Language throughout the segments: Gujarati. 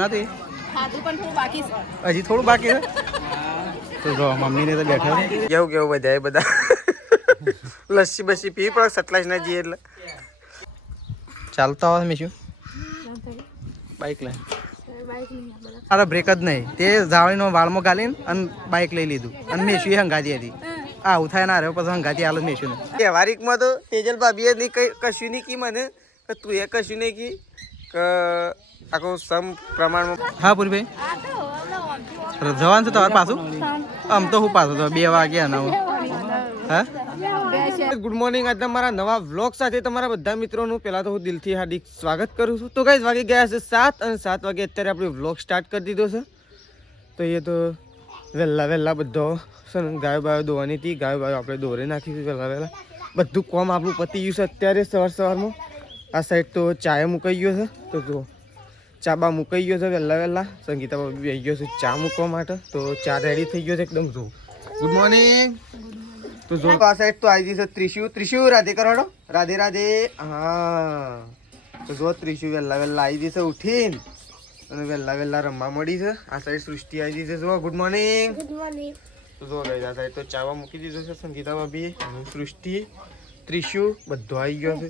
નથી હજી થોડું બાકી છે તો જો મમ્મી ને તો બેઠા કેવું કેવું બધા લસ્સી બસ્સી પી પણ સટલાઈસ ના જઈએ એટલે ચાલતો આવે મેં શું બાઈક લઈ અરે બ્રેક જ નહીં તે જાવણીનો વાળમાં ગાલીને અને બાઈક લઈ લીધું અને મેશું હંગાતી હતી આવું થાય ના રહ્યો પછી હંગાતી હાલ મેશું તહેવારીકમાં તો તેજલ ભાભીએ નહીં કશું નહીં કી મને તું એ કશું નહીં કી આખું સમ પ્રમાણમાં હા પૂરીભાઈ જવાનું છે તમારે પાછું આમ તો હું પાછું તો 2 વાગ્યા ના હા ગુડ મોર્નિંગ આજના મારા નવા વ્લોગ સાથે તમારા બધા મિત્રોનું પહેલાં તો હું દિલથી હાર્દિક સ્વાગત કરું છું તો ગાઈસ વાગી ગયા છે 7 અને 7 વાગે અત્યારે આપણે વ્લોગ સ્ટાર્ટ કરી દીધો છે તો એ તો વહેલા બધો ગાયો બાયો દોવાની હતી ગાયો બાયો આપણે દોરી નાખીશું વહેલા બધું કોમ આપણું પતી ગયું છે અત્યારે સવારમાં આ સાઈડ તો ચાય મુકાઈ ગયો છે તો જો ચા બા મુકાઈ ગયો છે વહેલા સંગીતા બાબી આવી ગયો છે ચા મૂકવા માટે તો ચા રેડી થઈ ગયો છે એકદમ જો ગુડ મોર્નિંગ તો જો આ સાઈડ તો આવી જશે ત્રિશુ રાધે કરોડો રાધે રાધે હા તો જો ત્રિશુ વહેલા આવી જશે ઉઠીને અને વહેલા રમવા મળી છે આ સાઈડ સૃષ્ટિ આવી જશે જો ગુડ મોર્નિંગ તો જો ગઈ આ સાઈડ તો ચાવા મૂકી દીધો છે સંગીતા બાબી અને સૃષ્ટિ ત્રિશુ બધો આવી ગયો છે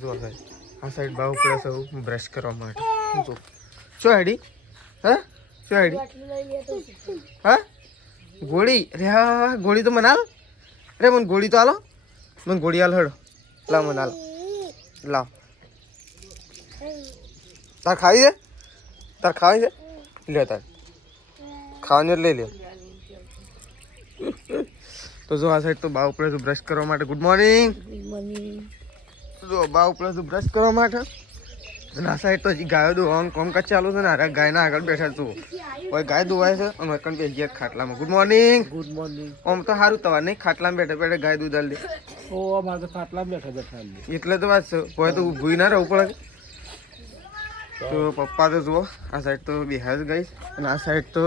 જો સાઈડ આ સાઈડ બાવ ઉપર સૌ બ્રશ કરવા માટે જો શું હેડી હા શું હેડી હા ગોળી અરે હા ગોળી તો મને હાલ અરે મને ગોળી તો હાલો મને ગોળી હાલ હડો લાવ મને હાલ લાવ તાર ખાવી છે લે તાર ખાવાની લઈ લે તો જો આ સાઈડ તો બા ઉપર બ્રશ કરવા માટે ગુડ મોર્નિંગ જો બા ઉપર બ્રશ કરવા માટે આ સાઈડ તો હજી ગાયો દોવાનું કામ કાજ ચાલુ છે ને અરે ગાયના આગળ બેઠા છું હવે ગાય દોવાય છે અને કણ બેસી ખાટલામાં ગુડ મોર્નિંગ આમ તો સારું તમારે નહીં ખાટલામાં બેઠા ગાય દૂધ આલી દે ઓ અમારે તો ખાટલામાં બેઠા એટલે તો વાત છે કોઈ તો ઊભું ના રહેવું પડે તો પપ્પા તો જુઓ આ સાઈડ તો બેહાર જ ગઈ અને આ સાઈડ તો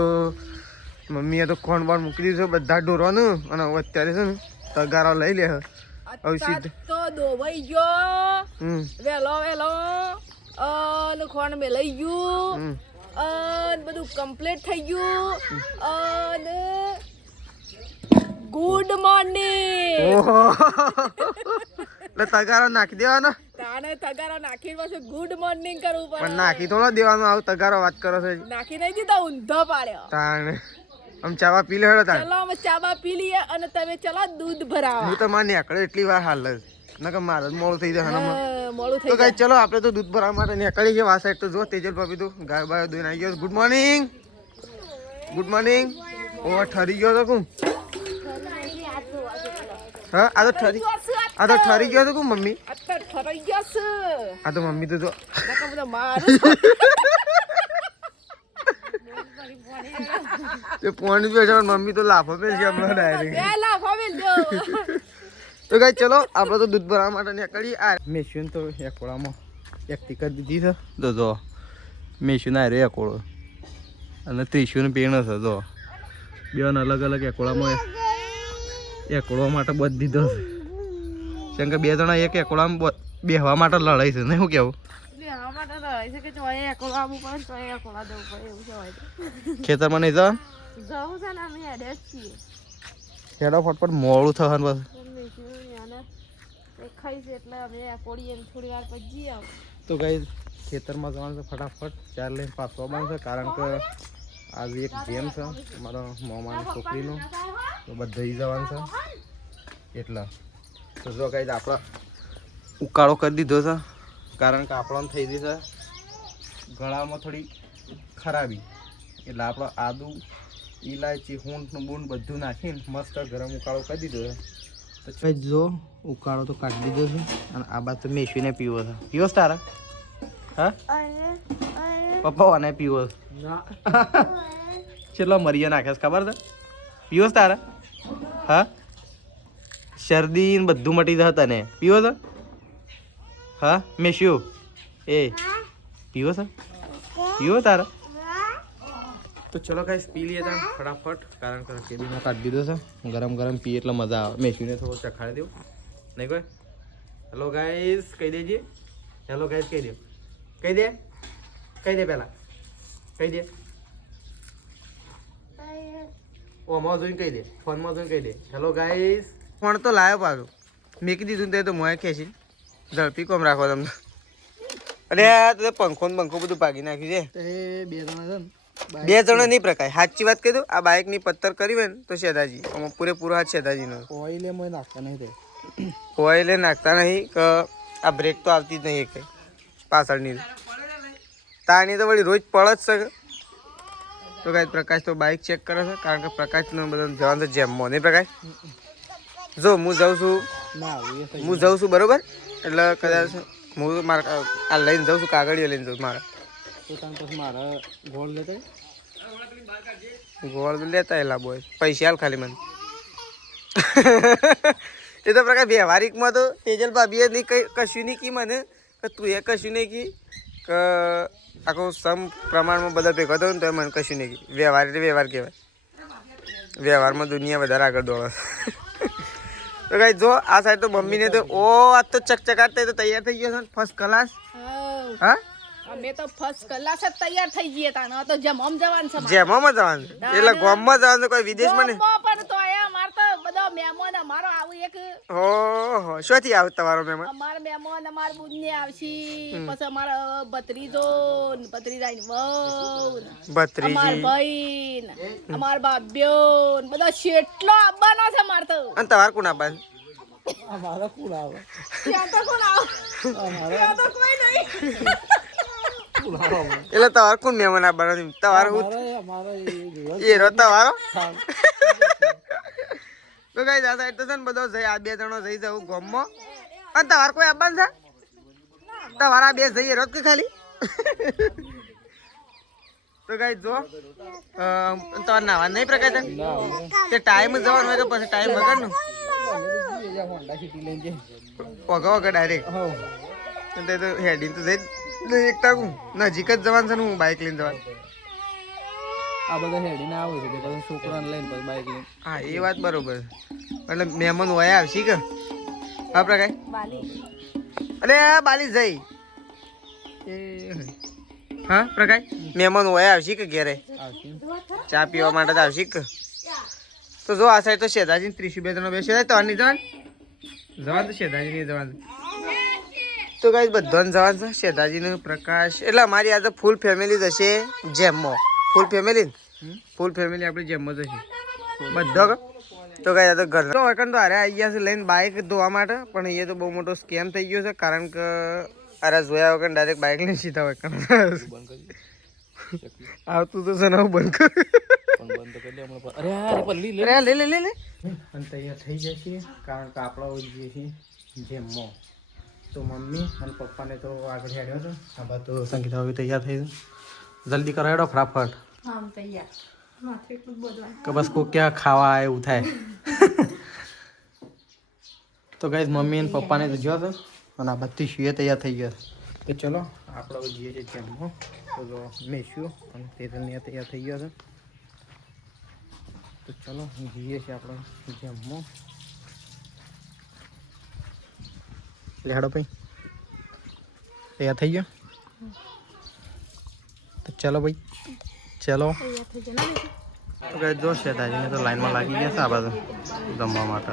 મમ્મીએ તો ખોંડ બોંડ મૂકી દીધું બધા ઢોરવાનું અને હવે અત્યારે છે ને તગારો લઈ લે હવે સીધો તો દોવાઈ ગયો વેલો અને ખોંડ મે લઈ ગયું અને બધું કમ્પ્લીટ થઈ ગયું અને ગુડ મોર્નિંગ એટલે તગારો નાખી દેવાનો તાને તગારો નાખી પછી ગુડ મોર્નિંગ કરવું પડે પણ નાખી થોડો દેવાનો આવું તગારો વાત કરો છો નાખી નહીં દીધા ઊંધો પાડ્યો તાણે આમ ચાવા પી લેડો તાણે ચલો અમે ચાબા પી લઈએ અને તમે ચલો દૂધ ભરાવા હું તો માર નીકળે એટલી વાર હાલ નકર મારે મોડું થઈ જાય મોડું તો કઈ ચલો આપણે તો દૂધ ભરવા માટે નીકળી ગયા આ સાઈડ તો જો તેજલ ભાભી તો ગાય બાય દોઈને આવી ગયો ગુડ મોર્નિંગ ઓ ઠરી ગયો તો કોણ હા આ તો ઠરી ગયો તો કોણ મમ્મી ઠરાઈ ગયો છે આ તો મમ્મી તો જો તે પોણી બેઠા મમ્મી તો લાફો મેલ છે હમણાં ડાયરેક્ટ તો કઈ ચલો આપણે તો દૂધ ભરવા માટે નીકળી આ મેશું તો એકોળામાં એકથી કરી દીધી છે તો જો મેશું ના રહ્યો એકોળો અને ત્રીસું પીણ છે જો બેન અલગ એકોળામાં એકોળવા માટે બધ દીધો છે કેમ કે 2 જણા એક એકોળામાં બેહવા માટે લડાઈ છે ને શું કેવું ખેતરમાં નહીં જવાનું ફટફટ મોડું થવાનું તો કઈ ખેતરમાં જવાનું છે ફટાફટ 4 લઈને પાછો આવવાનું છે કારણ કે આજે એક ગેમ છે અમારા મામાની છોકરીનો તો બધા જવાનું છે એટલા તો જો કઈ આપણે ઉકાળો કરી દીધો છે કારણ કે આપણને થઈ ગઈ છે ગળામાં થોડી ખરાબી એટલે આપણે આદુ ઇલાયચી હૂંઠ બૂંડ બધું નાખીને મસ્ત ગરમ ઉકાળો કરી દીધો છે તો જો ઉકાળો તો કાઢી દીધો છે અને આ બાદ તો મેશીને પીવો છે પીવો છે તારા હા પપ્પા વાને પીવો ચેટલો મરીએ નાખે છે ખબર છે પીવો છે તારા હા શરદી ને બધું મટી જાય તને પીવો છે હા મેશ્યુ એ પીવો છે પીવો તારા તો ચલો ગાઈસ પી લઈએ તમે ફટાફટ કારણ કે કેબીનો કાઢી દીધો છે ગરમ પીએ એટલે મજા આવે મેશ્યુને થોડો ચખાડી દઉં નહીં કોઈ હેલો ગાઈસ કહી દેજે હેલો ગાઈસ કહી દે પહેલાં કહી દે ઓમાં જોઈને કહી દે ફોનમાં જોઈને કહી દે હેલો ગાઈસ ફોન તો લાવ્યો પાછું મેકી દીધું ને તો મોએ ખેંચી ઝડપી કોમ રાખો તમને અરે તો પંખો ને પંખો બધું ભાગી નાખ્યું છે બે જણા નહીં પ્રકાશ સાચી વાત કહી દઉં આ બાઇક ની પત્તર કરી હોય ને તો શેદાજી પૂરેપૂરો હાથ શેદાજી નો ઓઇલે નાખતા નહીં કે આ બ્રેક તો આવતી જ નહીં કઈ પાછળની તારની તો વળી રોજ પડ જ શકે તો કઈ પ્રકાશ તો બાઇક ચેક કરે છે કારણ કે પ્રકાશનો બધા જવાનું તો જેમમાં નહીં પ્રકાશ જો હું જાઉં છું બરોબર એટલે કદાચ હું મારા આ લઈને જાઉં છું કાગળીઓ લઈને જાઉં મારા ગોળ લેતા એલા બોય પૈસા હાલ ખાલી મને એ તો પ્રકાર વ્યવહારિકમાં તો તેજલ ભાભીએ નહીં કશું નહીં કી મને કે તું એ કશું નહીં કી કે આખું સમ પ્રમાણમાં બધા ભેગો થયો ને તો મને કશું નહીં કી વ્યવહાર એટલે વ્યવહાર કહેવાય વ્યવહારમાં દુનિયા વધારે આગળ દોડે તો કઈ જો આ સાઈડ તો મમ્મીને તો ઓ આજ તો ચકચકાટ તો તૈયાર થઈ ગયો છે ફર્સ્ટ ક્લાસ હા અમે તો ફર્સ્ટ ક્લાસ જ તૈયાર થઈ જઈએ તાનો તો જમમ જવાન છે જમમ જવાન એટલે ગામમાં જવાનું કોઈ વિદેશમાં નહીં પણ તો આયા માર તો બધો મહેમાન અમારો આવું એક ઓહો શોથી આવ તમારો મહેમાન અમાર મહેમાન અમાર બુનને આવશી પછી અમાર ભત્રીજો ભત્રીજાની વહુ ભત્રીજી અમાર ભાઈ અમાર બાબ્યો બધો શેટલો આવવાનો છે માર તો અને તમાર કોણ આવવાનું અમારો કોણ આવે ત્યાં તો કોણ આવે ત્યાં તો કોઈ નહીં એટલે તમારે કોણ મહેમાન આવવાનું તમારે એ રો તમારો તો કઈ આ સાઈડ તો છે ને બધો જઈ આ બે જણો જઈ જવું ગામમાં અને તમારે કોઈ આવવાનું છે તમારા બે જઈએ રોજ કે ખાલી તો કઈ જો તમારે નાવા નહીં પ્રકાશ તે ટાઈમ જવાનું હોય કે પછી ટાઈમ વગર નું પગા વગર ડાયરેક્ટ તો હેડિંગ તો જઈ એકતા નજીક જ જવાનું છે ને હું બાઇક લઈને જવાનું આ બધા હેડીને આવે છે પછી છોકરાને લઈને પછી બાઇક લઈને હા એ વાત બરોબર એટલે મહેમાન વયા આવશી કે હા પ્રકાશ અરે બાલી જઈ એ હા પ્રકાશ મહેમાન વયા આવશી કે ઘેરે ચા પીવા માટે જ આવશી કે તો જો આ સાઈડ તો શેદાજી ત્રીસી બે જણો બે શેદાજી તો નહીં જવાનું તો શેદાજી નહીં જવાનું તો કઈ બધાને જવાનું છે શેદાજીને પ્રકાશ એટલે અમારી આજે ફૂલ ફેમિલી જશે જેમમાં ફૂલ ફેમિલી આપણી જેમમાં જશે બધા તો કઈ તો ઘર તો વખત તો અરે આવી ગયા છે લઈને બાઇક ધોવા માટે પણ એ તો બહુ મોટો સ્કેમ થઈ ગયો છે કારણ કે અરે જોયા વગર ડાયરેક્ટ બાઇક લઈને સીધા વખત આવતું તો છે ને બંધ કર લે અને તૈયાર થઈ જાય છે કારણ કે આપણે જઈએ છીએ જેમમાં તો મમ્મી અને પપ્પાને તો આગળ હેડ્યો છે આ બાદ તો સંગીતા હવે તૈયાર થઈ જલ્દી કરો હેડો ફટાફટ કે બસ કોઈ ક્યાં ખાવા એવું થાય તો ગાઈઝ મમ્મી અને પપ્પાને તો જો અને આ બધી શીએ તૈયાર થઈ ગયા તો ચલો આપણે જઈએ છીએ જેમમાં તો મેસ્યુ અને તેજલને તૈયાર થઈ ગયો છે તો ચલો જઈએ છીએ આપણે જેમમાં લેડો ભાઈ તૈયાર થઈ ગયો તો ચલો ભાઈ ચલો તો કઈ જો શેતાજીને તો લાઈનમાં લાગી ગયા છે આ બાજુ જમવા માટે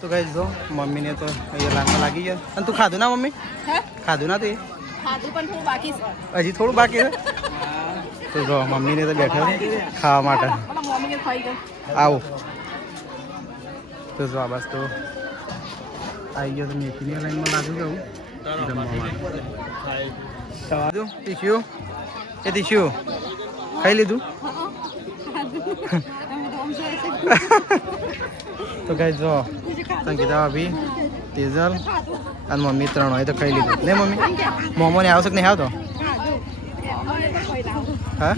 તો કઈ જો મમ્મીને તો અહીંયા લાઈનમાં લાગી ગયા અને તું ખાધું ના મમ્મી ખાધું ના તું હજી થોડું બાકી છે તો જો મમ્મીને તો બેઠા ખાવા માટે આવું તો જો આ બસ તો આવી ગયો તો મેથીની લાઈનમાં લાગી ગયું જમવા માટે ટીશ્યુ એ ટીશ્યુ ખાઈ લીધું તો કઈ જો સંગીતા ભાભી તેજલ અને મમ્મી ત્રણ હોય તો ખાઈ લીધું ને મમ્મી મોમો ને આવશે કે નહીં આવતો હા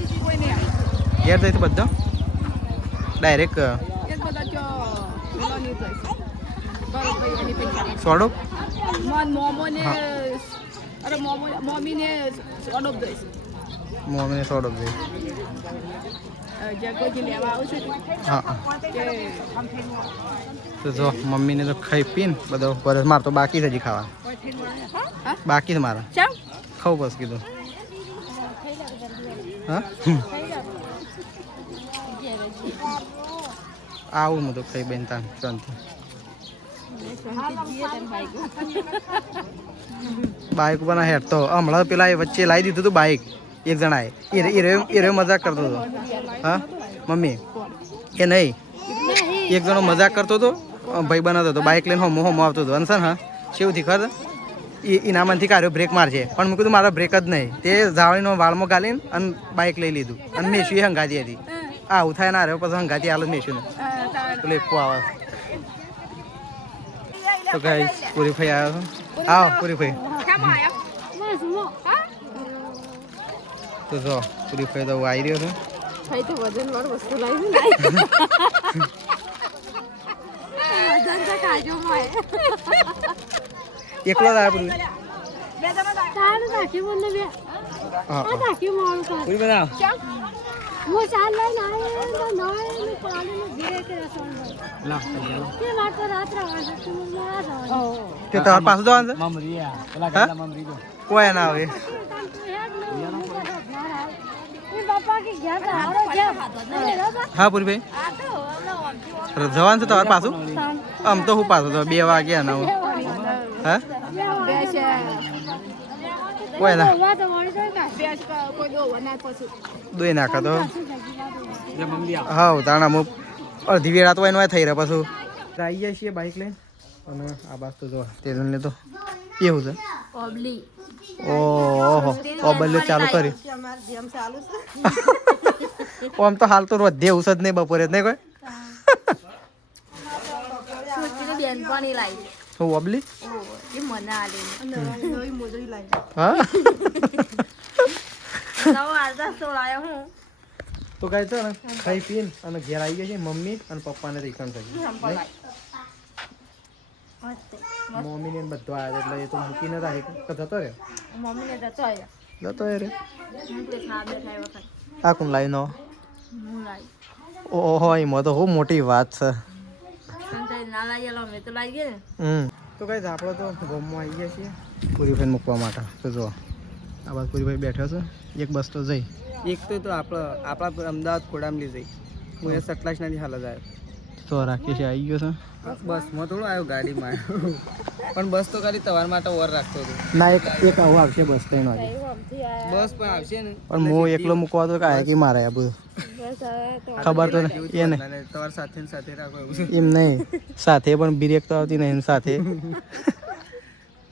ઘેર થઈ તો બધો ડાયરેક્ટ સોડો મોમીને સોડો દઈશ હા તો જો મમ્મીને તો ખાઈ પીને બધો પરસ મારે તો બાકી છે હજી ખાવા બાકી છે મારા ખાવ બસ કીધું હા આવું હું તો ખાઈ બેન તાન શાંતિ બાઇક ઉપર હેડ તો હમણાં પેલા એ વચ્ચે લાવી દીધું હતું બાઇક એક જણાએ એ મજાક કરતો હતો હા મમ્મી એ નહીં એક જણો મજાક કરતો હતો ભાઈ બનાવતો હતો બાઇક લઈને હોમો આવતો હતો અને સર હા શેવથી ખર એનામાંથી કાઢ્યો બ્રેક મારશે પણ મેં કીધું મારા બ્રેક જ નહીં તે જાવણીનો વાળમાં ગાલીને અને બાઇક લઈ લીધું અને મેસુ એ હંગાતી હતી આવું થાય ના રહ્યો પછી હંગાતી હાલ મેસુને એટલે એકું આવે તો ગાઈ પૂરી ભાઈ આવ્યો છો આવો પૂરી ભાઈ તો જો પૂરી ભાઈ તો આવી રહ્યો છે એકલો જ આવ્યો પૂરી તમારે પાછું જવાનું છે કોઈ ના આવે હા પૂરી ભાઈ જવાનું છે તમારે પાછું આમ તો હું પાછું તો 2 વાગ્યા ના હા કોઈ ના દોઈ નાખા તો હા તાણા અમુક અડધી વેળા તો એનો થઈ રહ્યા પાછું આવી જાય છીએ બાઇક લઈને અને આ બાજુ તો જો તે લઈને તો એવું છે ઓહો ઓબલ્યો ચાલુ કરી આમ તો હાલ તો વધે એવું જ નહીં બપોરે જ નહીં કોઈ હું ઓબલી હા તો કઈ તો ને ખાઈ પીને અને ઘેર આવી ગયા છે મમ્મી અને પપ્પાને રીકણ થઈ મમ્મી ને બધું આવ્યા એટલે એ તો મૂકીને જતો રે જતો રે આ કોણ લાવી નો ઓહો એમાં તો બહુ મોટી વાત છે તો કઈ આપણે તો ગામમાં આવી ગયા છીએ પૂરીભાઈ મૂકવા માટે તો જો આ બાદ પૂરીભાઈ બેઠો છે એક બસ તો જઈ એક તો આપણા અમદાવાદ ખોડામલી જઈ હું એ 27 ની હાલત આવ્યો તો રાખી છે આવી ગયો છે બસમાં થોડું આવ્યો ગાડીમાં પણ બસ તો ખાલી તમારા માટે ઓર રાખતો હતો ના એક આવું આવશે બસ 3 વાગે બસ પણ આવશે ને પણ હું એકલો મૂકવા તો કાંઈ કે મારે આ બધું ખબર તો એ ને તમારા સાથે રાખો એમ નહીં સાથે પણ બ્રેક તો આવતી નહીં સાથે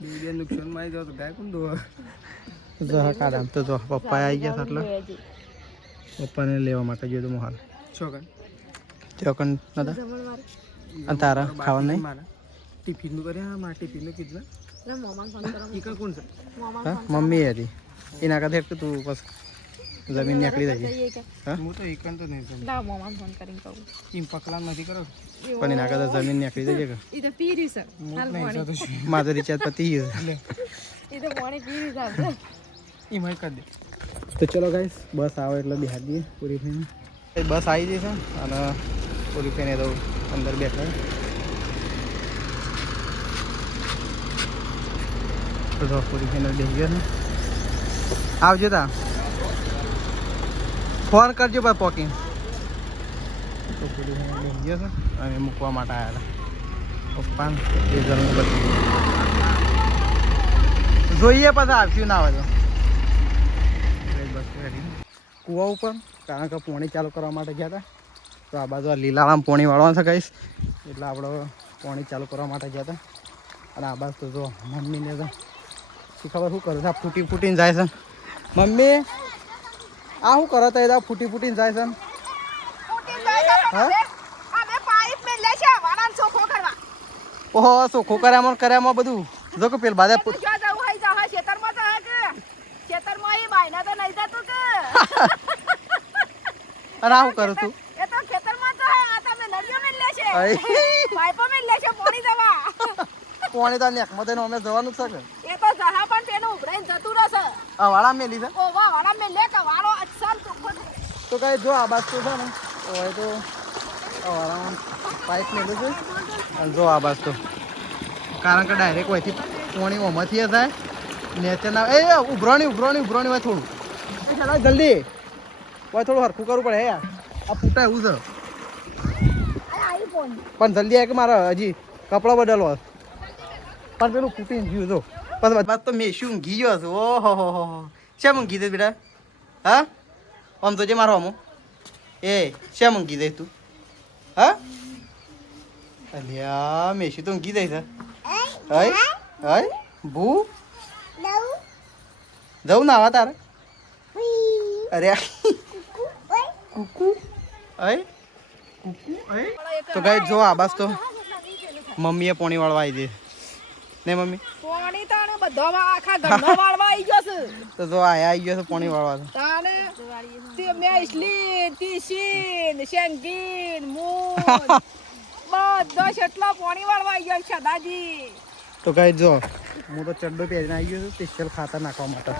બીજે નુકસાન માં જાવ તો ગાય કોણ દો જો કાઢામ તો જો પપ્પા આવી ગયા એટલે પપ્પાને લેવા માટે ગયો તો હાલ છોકન ચોકન નતા અને તારા ખાવા નહીં ટિફિન નું કરે હા ટિફિન નું કીધું કોણ છે મમ્મી હતી એના કાંઠે તું બસ જમીન નીકળી જઈએ હું તો એકન તો નહીં એમ પકલામ નથી કરો પણ એના કાંઠે જમીન નીકળી જઈએ મારું રિચાર્જ પતી ગયું એમાં કરી દે તો ચલો ગાઈસ બસ આવે એટલે બિહાર દઈએ પૂરી થઈને બસ આવી જશે અને પૂરી થઈને તો અંદર બેઠા તો પૂરી થઈને બેસી ગયા ને આવજો તા ફોન કરજો ભાઈ પોકિંગ તો પૂરી થઈને બેસી ગયા છે અને મૂકવા માટે આવ્યા હતા પપ્પા એ જણ બધું જોઈએ પછી આવશું ના આવે તો કૂવા ઉપર કારણ કે પોણી ચાલુ કરવા માટે ગયા હતા તો આ બાજુ લીલારામ પોણી વાળવા છે કહીશ એટલે આપણે પોણી ચાલુ કરવા માટે ગયા હતા અને આ બાજુ તો જો મમ્મીને તો શું ખબર શું કરે છે આ ફૂટીને જાય છે મમ્મી આ શું કરો તો એ ફૂટીને જાય છે ઓહો ચોખ્ખો કર્યામાં બધું જો કે પેલ બાદ અને આવું કરું તું પોણી તો નેકમાં થઈને અમે જવાનું છે આ વાળા મેલી છે તો કઈ જો આ બાજુ છે ને હોય તો વાળામાં પાઇપ મેલું છે અને જો આ બાજુ તો કારણ કે ડાયરેક્ટ હોયથી પોણી ઓમાંથી જાય નેચર ના એ ઉભરાણી હોય થોડું ચાલો જલ્દી હોય થોડું હરખું કરવું પડે યાર આ ફૂટા એવું છે પણ જલ્દી આવે કે મારે હજી કપડાં બદલવા પણ પેલું ફૂટી ગયું તો બસ તો મેં શું ઊંઘી ગયો છું ઓહો હો શેમ ઊંઘી દે બેટા હા આમ તો જે મારો અમુક એ શેમ ઊંઘી દે તું હા અલ્યા મેશું તો ઊંઘી દઈ છે હય ભૂ જવું ના આવા તારે અરે કુકુ અય તો ગાઈ જો આ બસ તો મમ્મીએ પોણી વાળવા આવી દે ને મમ્મી પોણી તાણે બધો આખા ઘરનો વાળવા આવી ગયો છે તો જો આયા આવી ગયો છે પોણી વાળવા તાણે તે મેસલી તીસીન શેંગીન મૂન બધો કેટલા પોણી વાળવા આવી ગયો છે દાદી તો ગાઈ જો હું તો ચડ્ડો પહેરીને આવી ગયો છું સ્પેશિયલ ખાતર નાખવા માટે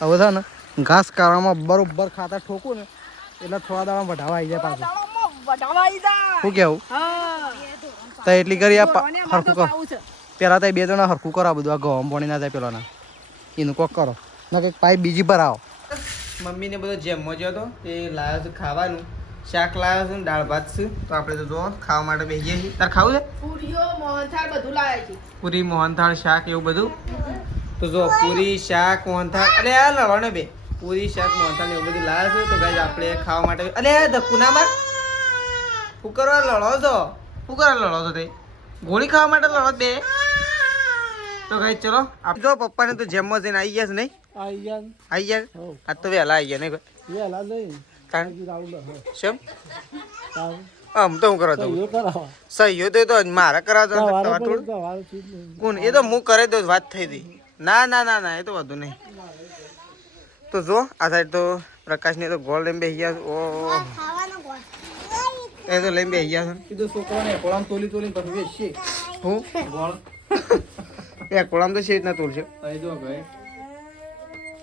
હવે છે ને ઘાસ કાઢવામાં બરોબર ખાતર ઠોકું ને એટલે થોડા દાડા વઢાવા આવી જાય પાછું શું કેવું તો એટલી કરી હરખું કરો પેલા તો બે જણા હરખું કરો બધું આ ઘઉં પાણી ના થાય પેલાના એનું કોક કરો ના કંઈક પાઇપ બીજી પર આવો મમ્મીને બધો જેમો જો હતો એ લાવ્યો છે ખાવાનું શાક લાવ્યો છે દાળ ભાત છે તો આપણે તો જો ખાવા માટે બેસીએ છીએ તારે ખાવું છે પૂરીઓ મોહનથાળ બધું લાવ્યા છે પૂરી મોહનથાળ શાક એવું બધું તો જો પૂરી શાક મોહનથાળ અરે આ લડો ને બે પૂરી શાક મોહનથાળ એવું બધું લાવ્યો છે તો ગાઈસ આપણે ખાવા માટે અરે ધક્કુ ના માર શું કરવા લડો છો શું કરવા લડો છો તે ગોળી ખાવા માટે લડો બે તો ગાઈસ ચલો આપ જો પપ્પાને તો જેમ જઈને આવી ગયા છે નહીં આવી ગયા આજ તો વહેલા આવી ગયા નહીં શેમ આમ તો હું કરવા દઉં સહીઓ તો મારા કરાવતો કોણ એ તો હું કરે દઉં વાત થઈ હતી ના ના ના ના એ તો વધુ નહીં તો જો આ સાઈડ તો પ્રકાશને તો ગોળ લઈને બેસી ગયા ઓ એ તો લઈને બેસી ગયા છે કીધું છોકરાને કોળામ તોલી તોલીને પછી બેસશે હું ગોળ એ કોળામ તો છે જ ના તોલશે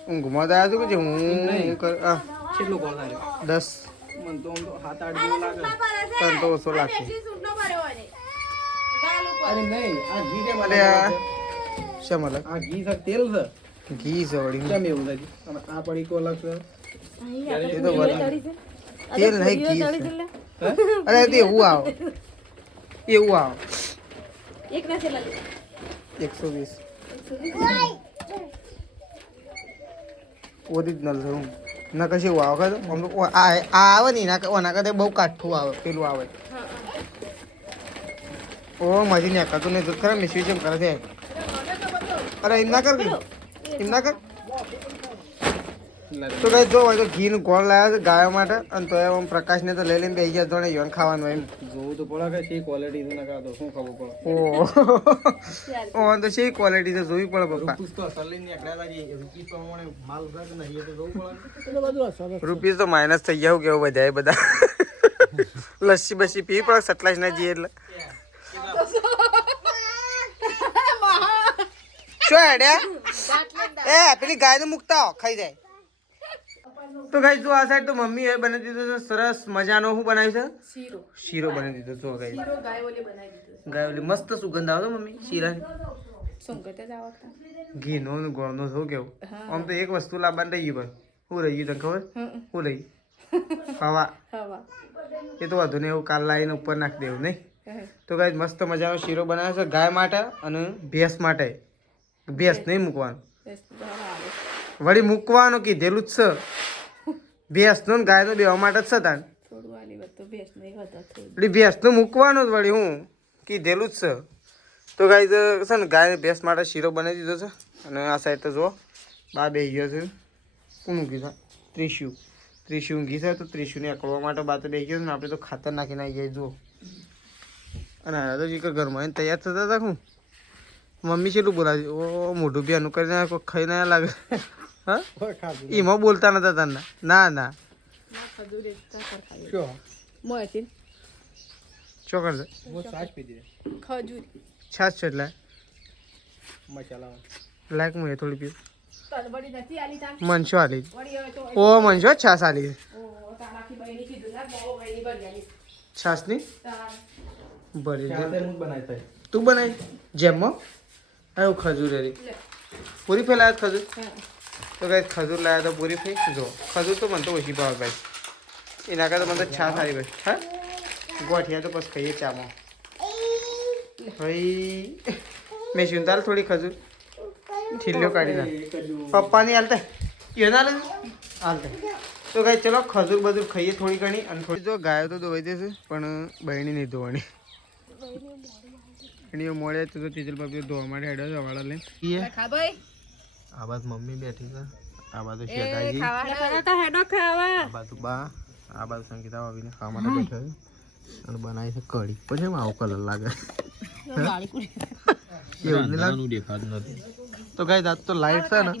ઊંઘમાં તો આવ્યો છું કે હું કેટલું ગોળ થાય 10 મને તો 7-8 જેવું લાગે પણ તો ઓછો લાગશે અરે નહીં આ ઘી કે મને શેમ અલગ આ ઘી છે તેલ છે ઘી છે વળી કેમ એવું થાય આ પડી કો અલગ છે એ તો તેલ નહીં ઘી અરે તે એવું આવ એક ના છેલ્લા 120 ઓરિજિનલ છે હું ના કશું એવું આવે આ આવે ને એના કરતા બહુ કાઠું આવે પેલું આવે ઓ મારી ને કાતું ને ખરા મિસવી જેમ કરે છે અરે એમ ના કર તો કઈ જો હોય તો ઘીનું ગોળ લાવ્યા છે ગાયો માટે અને તો એમ પ્રકાશને તો લઈ લઈને બેસી ગયા જોડે યોન ખાવાનું એમ જોવું તો પડે કે શી ક્વોલિટી છે નકા તો શું ખબર પડે ઓ તો શી ક્વોલિટી છે જોવી પડે પપ્પા રૂપીસ તો માઇનસ થઈ ગયા કેવું બધા બધા લસ્સી બસ્સી પી પડે સટલાસ ના જઈએ એટલે શું હેડ્યા એ પેલી ગાય ને મુકતા ખાઈ જાય તો ગાઈસ જો આ સાઈડ તો મમ્મી એ બનાવી દીધો છે સરસ મજાનો શું બનાવ્યું છે શીરો બનાવી દીધો જો ગાઈસ ગાયોલી મસ્ત સુગંધ આવે મમ્મી શીરાની ઘીનો ને ગોળનો શું કેવું આમ તો એક વસ્તુ લાવવાની રહી ગયું શું રહી ગયું તને ખબર શું રહી હવા એ તો વધુ ને એવું કાલ લાવીને ઉપર નાખી દેવું નહીં તો ગાઈસ મસ્ત મજાનો શીરો બનાવ્યો છે ગાય માટે અને ભેંસ માટે ભેંસ નહીં મૂકવાનું વળી મૂકવાનું કીધેલું જ છે ભેંસનો ને ગાયનો બેવા માટે જ છે તાન ભેંસનું મૂકવાનું જ વળી હું કીધેલું જ છે તો ગાય છે ને ગાય ભેંસ માટે શીરો બનાવી દીધો છે અને આ સાઈડ તો જુઓ બા બેસી ગયો છે કોનું કીધું ત્રિશુ ઘી છે તો ત્રિશુને અકળવા માટે બા તો બેસી ગયો ને આપણે તો ખાતર નાખીને આવી જાય જુઓ અને આ તો જીકર ઘરમાં તૈયાર થતા હતા હું મમ્મી છેલ્લું બોલાવી ઓ મોઢું બી અનુ કરીને કોઈ ખાઈ ના લાગે હા એમાં બોલતા નતા તને ના ના શું કરશે છાશ છે એટલે લાઈક હું થોડી પીવું મનશો આલી ઓ મનશો છાશ આલી છાશ ની ભરી તું બનાવી જેમમાં આવું ખજૂર પૂરી ફઈ લાયા ખજૂર તો ગાઈસ ખજૂર લાયા તો પૂરી ફઈ જો ખજૂર તો મને તો ઓછી ભાવે ભાઈ એના કરતાં મને તો છાશ સારી ભાઈ હા ગોઠિયા તો પછી ખાઈએ ચામાં ભાઈ મેં સુનતાલ થોડી ખજૂર છિલ્લો કાઢી નાખ પપ્પાની હાલતા એ ના લે હાલતા તો ગાઈ ચલો ખજૂર બધું ખાઈએ થોડી ઘણી અને થોડી જો ગાયો તો ધોવાઈ જશે પણ બહેણી નહીં ધોવાની એની મોડે તો તેજલ બાપી ધોવા માટે હેડો છે વાળા લઈને ખા ભાઈ આ બાદ મમ્મી બેઠી છે આ બાજુ શેતાજી આ બાજુ બા આ બાજુ સંગીતા ભાભીને ખાવા માટે બેઠો છે અને બનાવી છે કઢી પછી એમાં આવો કલર લાગે એવું નહીં લાગે તો ગાઈસ આજ તો લાઈટ છે ને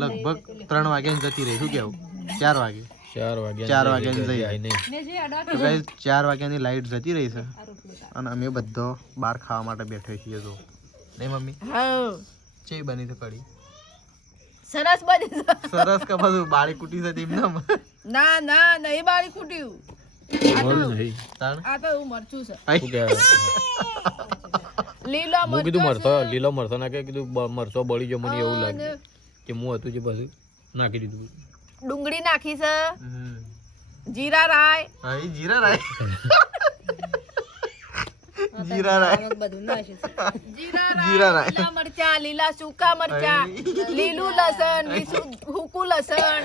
લગભગ 3 વાગ્યાની જતી રહી શું કેવું 4 વાગે 4 વાગ્યાની જઈ તો ગાઈસ 4 વાગ્યાની લાઈટ જતી રહી છે અને અમે બધો બહાર ખાવા માટે બેઠા છીએ તો નહીં મમ્મી હા ચેવી બની છે કઢી સરસ બની છે. સરસ કે બધું બાળી કુટી છે તેમને ના ના નહીં બાળી ખૂટ્યું આ તો એવું મરચું છે લીલો મરચું લીલો મરચો નાખે કીધું મરચો બળી ગયો મને એવું લાગે કે હું હતું જે બધું નાખી દીધું ડુંગળી નાખી છે જીરા રાય હા જીરા રાય જીરા રાય બધું નાખ્યું જીરા જીરા રાય. લીલા મરચા લીલા સૂકા મરચા લીલું લસણ સૂકું લસણ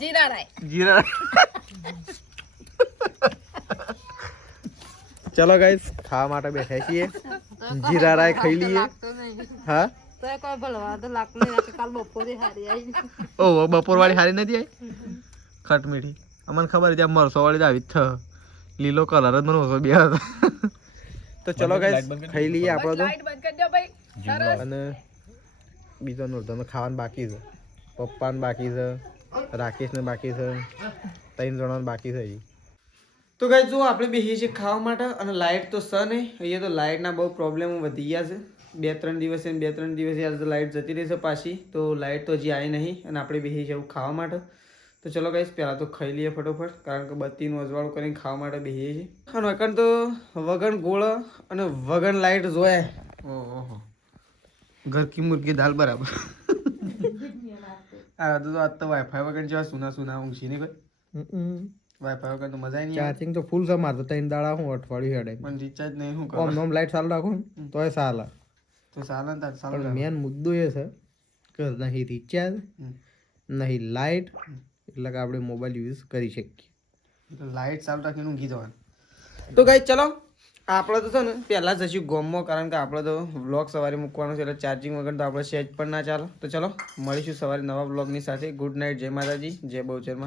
જીરા રાય જીરા ચલો ગાઈસ ખાવા માટે બેઠા છીએ જીરા રાય ખાઈ લઈએ હા ઓહો બપોર વાળી હારી નથી આવી ખટ મીઠી અમને ખબર ત્યાં મરસો વાળી આવી જ લીલો કલર જ મને ઓછો બે હતો તો ચલો ગાઈસ ખાઈ લઈએ આપણો તો લાઈટ બંધ કરી દો ભાઈ સરસ અને બીજો નોરધાનો ખાવાનું બાકી છે પપ્પાને બાકી છે રાકેશને બાકી છે 3 જણાને બાકી છે હજી તો ગાઈસ જો આપણે બેસીએ છીએ ખાવા માટે અને લાઇટ તો છે નહીં અહીંયા તો લાઇટના બહુ પ્રોબ્લેમ વધી ગયા છે 2-3 દિવસે ને 2-3 દિવસે યાર તો લાઇટ જતી રહેશે પાછી તો લાઇટ તો હજી આવી નહીં અને આપણે બેસી જવું ખાવા માટે તો ચલો ગાઈસ પહેલાં તો ખાઈ લઈએ ફટોફટ કારણ કે બત્તીનું અજવાળું કરીને ખાવા માટે બેસીએ છીએ અને વગણ તો વગણ ગોળ અને વગણ લાઇટ જોયા ઓહો ઘર કી મુર્ગી દાલ બરાબર આ તો આજ તો વાઈફાઈ વગર જેવા સુના સુના ઊંઘી નહીં કોઈ વાઈફાઈ વગર તો મજા નહીં ચાર્જિંગ તો ફૂલ છે મારે 3 દાડા હું અઠવાડિયું હેડે પણ રિચાર્જ નહીં હું ઓમ નોમ લાઈટ ચાલુ રાખું ને તોય ચાલે તો સાલા તાર પણ સાલા મેન મુદ્દો એ છે કે નહીં રિચાર્જ નહીં લાઈટ એટલે કે આપણે મોબાઈલ યુઝ કરી શકીએ લાઈટ ચાલુ રાખીને ઊંઘી જવાનું તો ગાઈસ ચલો આપણે તો છે ને પહેલાં જશું ગોમમાં કારણ કે આપણે તો વ્લોગ સવારે મૂકવાનો છે એટલે ચાર્જિંગ વગર તો આપણે સેજ પણ ના ચાલે તો ચલો મળીશું સવારે નવા વ્લોગની સાથે ગુડ નાઇટ જય માતાજી જય બહુચરમાં